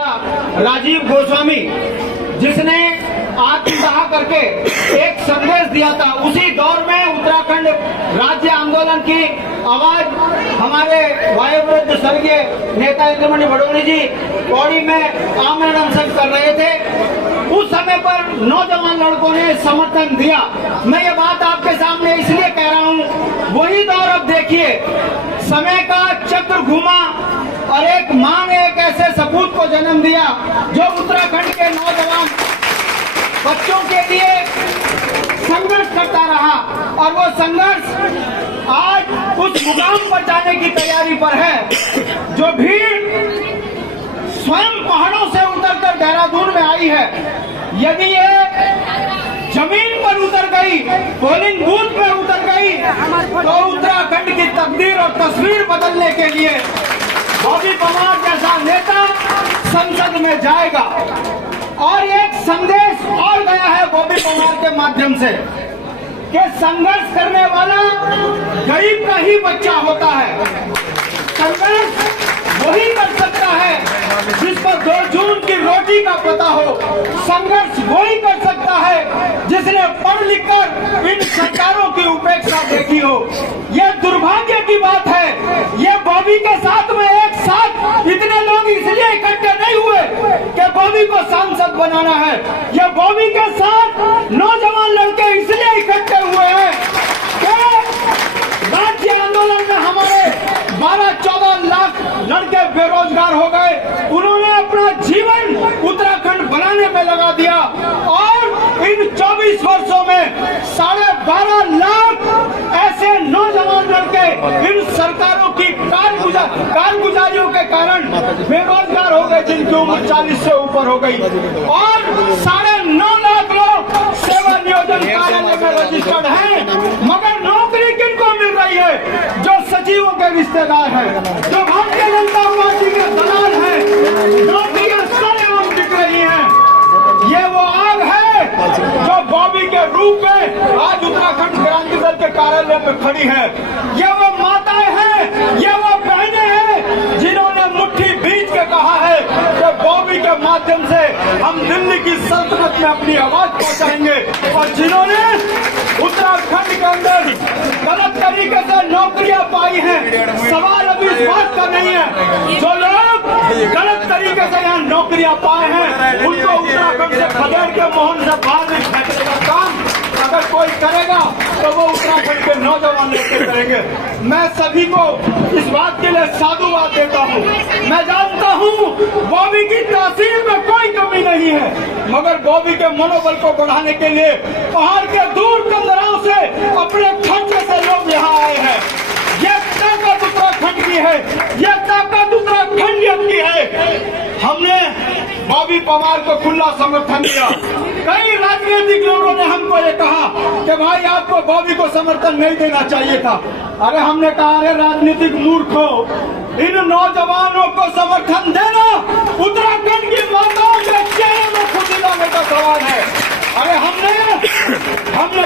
राजीव गोस्वामी, जिसने आत्मदाह करके एक संदेश दिया था, उसी दौर में उत्तराखंड राज्य आंदोलन की आवाज हमारे वायुवृद्ध स्वर्गीय नेता इंद्रमणि भड़ोनी जी पौड़ी में आमरण अनशन कर रहे थे। उस समय पर नौजवान लड़कों ने समर्थन दिया। मैं ये बात आपके सामने इसलिए कह रहा हूँ, वही दौर अब देखिए, समय का चक्र घुमा और एक मां ने एक ऐसे सपूत को जन्म दिया जो उत्तराखंड के नौजवान बच्चों के लिए संघर्ष करता रहा, और वो संघर्ष आज उस मुकाम पर जाने की तैयारी पर है। जो भीड़ स्वयं पहाड़ों से उतरकर देहरादून में आई है, यदि ये जमीन पर उतर गई, पोलिंग बूथ में उतर गई, तो उत्तराखंड की तकदीर और तस्वीर बदलने के लिए बॉबी पवार जैसा नेता संसद में जाएगा। और एक संदेश और गया है बॉबी पवार के माध्यम से कि संघर्ष करने वाला गरीब का ही बच्चा होता है। संघर्ष वही कर सकता है जिसको 2 जून की रोटी का पता हो। संघर्ष वही कर सकता है जिसने पढ़ लिख कर इन सरकारों की उपेक्षा देखी हो। ये दुर्भाग्य की बात है। ये बॉबी के साथ में एक साथ इतने लोग इसलिए इकट्ठे नहीं हुए कि बॉबी को सांसद बनाना है। ये बॉबी के साथ नौजवान लड़के इसलिए इकट्ठे हुए हैं कि राज्य आंदोलन में हमारे 12-14 लाख लड़के बेरोजगार हो गए। उन्होंने अपना जीवन उत्तराखंड बनाने में लगा दिया और इन 24 वर्षों में 12.5 लाख ऐसे नौजवान लड़के इन सरकारों की कारगुजारियों के कारण बेरोजगार हो गए, जिनकी उम्र 40 से ऊपर हो गई। और 9.5 लाख लोग सेवा नियोजन कार्यालय में रजिस्टर्ड हैं, मगर नौकरी किनको मिल रही है? जो सचिवों के रिश्तेदार हैं, जो भारतीय जनता पार्टी के दलाल हैं, नौकरियां सरेआम बिक रही हैं। ये वो आग है जो बॉबी के रूप में आज उत्तराखंड क्रांति दल के कार्यालय में खड़ी है। ये वो माताएं हैं, ये वो बहनें हैं जिन्होंने मुट्ठी बीच के कहा है कि बॉबी के माध्यम से हम दिल्ली की सल्तनत में अपनी आवाज पहुंचाएंगे। और जिन्होंने उत्तराखंड के अंदर गलत तरीके से नौकरियां पाई हैं, सवाल अभी इस बात का नहीं है, जो लोग गलत तरीके से यहाँ नौकरियां पाए हैं उनको उत्तराखंड से खदेड़ के मोहन से बाहर नहीं फेंकने का काम अगर कोई करेगा तो वो उत्तराखंड के नौजवान लेके करेंगे। मैं सभी को इस बात के लिए साधुवाद देता हूँ। मैं जानता हूँ बॉबी की तासीर में कोई कमी नहीं है, मगर बॉबी के मनोबल को बढ़ाने के लिए पहाड़ के दूर कंदराओं से अपने खर्चे से लोग यहाँ आए हैं। ये ताकत उत्तराखंड की है, ये ताकत उत्तराखंडियत की है। हमने बॉबी पवार को खुला समर्थन दिया। कई राजनीतिक लोगों ने हमको ये कहा कि भाई आपको बॉबी को समर्थन नहीं देना चाहिए था। अरे हमने कहा, अरे राजनीतिक मूर्खों, इन नौजवानों को समर्थन देना उत्तराखंड की माताओं के चेहरे में खुशी लाने का सवाल है। अरे हमने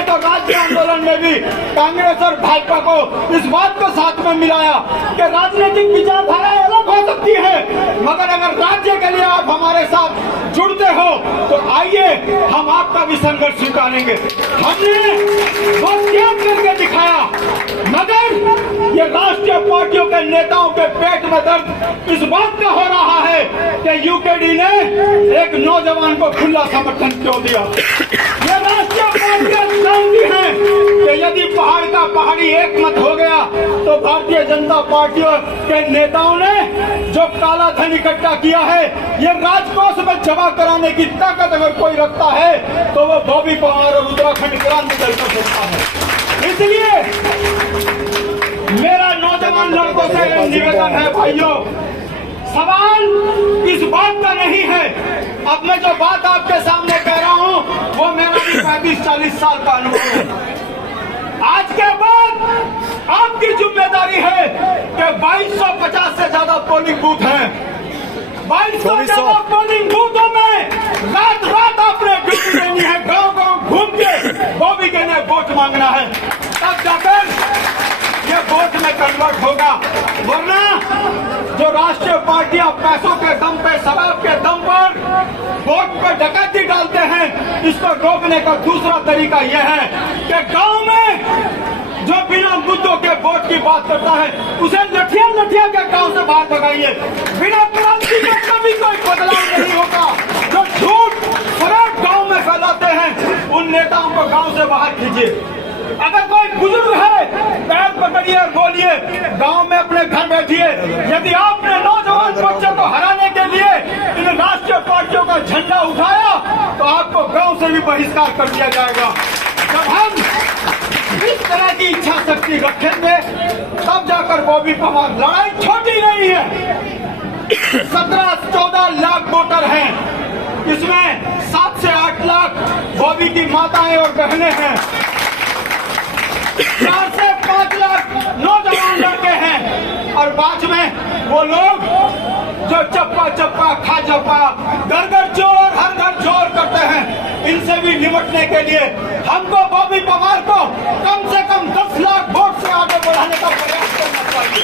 तो राज्य आंदोलन में भी कांग्रेस और भाजपा को इस बात को साथ में मिलाया कि राजनीतिक विचारधाराएं अलग हो सकती है, मगर अगर राज्य के लिए आप हमारे साथ जुड़ते हो तो आइए हम आपका भी संघर्ष स्वीकारेंगे। हमने वो त्याग करके दिखाया, मगर ये राष्ट्रीय पार्टियों के नेताओं के पेट में दर्द इस बात का हो रहा है कि यूकेडी ने एक नौजवान को खुला समर्थन क्यों दिया। ये राष्ट्रीय पार्टियां जानती हैं कि यदि पहाड़ का पहाड़ी एक मत हो गया तो भारतीय जनता पार्टियों के नेताओं ने जो काला धन इकट्ठा किया है, ये राजकोष में जमा कराने की ताकत अगर कोई रखता है तो वो बॉबी पवार और उत्तराखंड क्रांति दल का सकता है। इसलिए मेरा नौजवान लड़कों से निवेदन है, भाइयों, सवाल इस बात का नहीं है। अब मैं जो बात आपके सामने कह रहा हूँ वो मेरा भी 35-40 साल का अनुभव है। आज के बाद आपकी जिम्मेदारी है कि 2250 से ज्यादा पोलिंग बूथ हैं। 2200 ज्यादा पोलिंग बूथों में रात आपने ड्यूटी देनी है, गांव घूम के बॉबी के लिए वोट मांगना है, तब जाकर ये वोट में कन्वर्ट होगा। वरना जो राष्ट्रीय पार्टियां पैसों के दम पे, शराब के दम वोट पर डकैती डालते हैं, इसको रोकने का दूसरा तरीका यह है कि गांव में जो बिना मुद्दों के वोट की बात करता है उसे लठिया के गांव से बाहर भगाइए। बिना क्रांति के कभी कोई बदलाव नहीं होगा। जो झूठ फराक गांव में फैलाते हैं उन नेताओं को गांव से बाहर कीजिए। अगर कोई बुजुर्ग है पैर पकड़िए और बोलिए, गांव में अपने घर बैठिए। यदि आपने नौजवान बच्चों को हराने के लिए इन राष्ट्रीय पार्टियों का झंडा उठाया तो आपको गांव से भी बहिष्कार कर दिया जाएगा। जब हम इस तरह की इच्छा शक्ति रखेंगे तब जाकर बॉबी पवार, लड़ाई छोटी नहीं है। 17-14 लाख वोटर हैं, इसमें 7 से 8 लाख बॉबी की माताएं और बहनें हैं, 4 से 5 लाख नौजवान लड़के हैं और बाद में वो लोग जो चप्पा चप्पा खा चप्पा घर घर चोर हर घर चोर करते हैं। इनसे भी निपटने के लिए हमको बॉबी पवार को कम से कम 10 लाख वोट से आगे बढ़ाने का प्रयास करना चाहिए।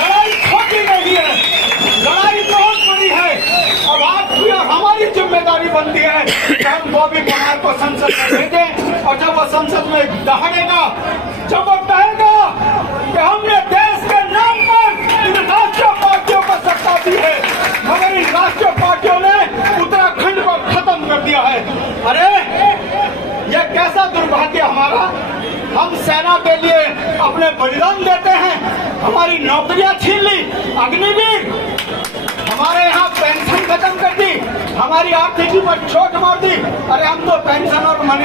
लड़ाई छोटी नहीं है, लड़ाई बहुत बड़ी है। अब आपकी और हमारी जिम्मेदारी बनती है कि हम बॉबी पवार को संसद में भेजें और जब वो संसद में दहाड़ेगा, जब वो कहेगा कि हमने देश के नाम पर इन राष्ट्रीय पार्टियों को सत्ता दी है मगर इन राष्ट्रीय पार्टियों ने उत्तराखंड को खत्म कर दिया है। अरे यह कैसा दुर्भाग्य हमारा। हम सेना के लिए अपने बलिदान देते हैं, हमारी नौकरियां छीन ली, अग्निवीर हमारे यहाँ पेंशन खत्म कर दी, हमारी आर्थिकी पर चोट मार दी। अरे हम तो पेंशन और मनी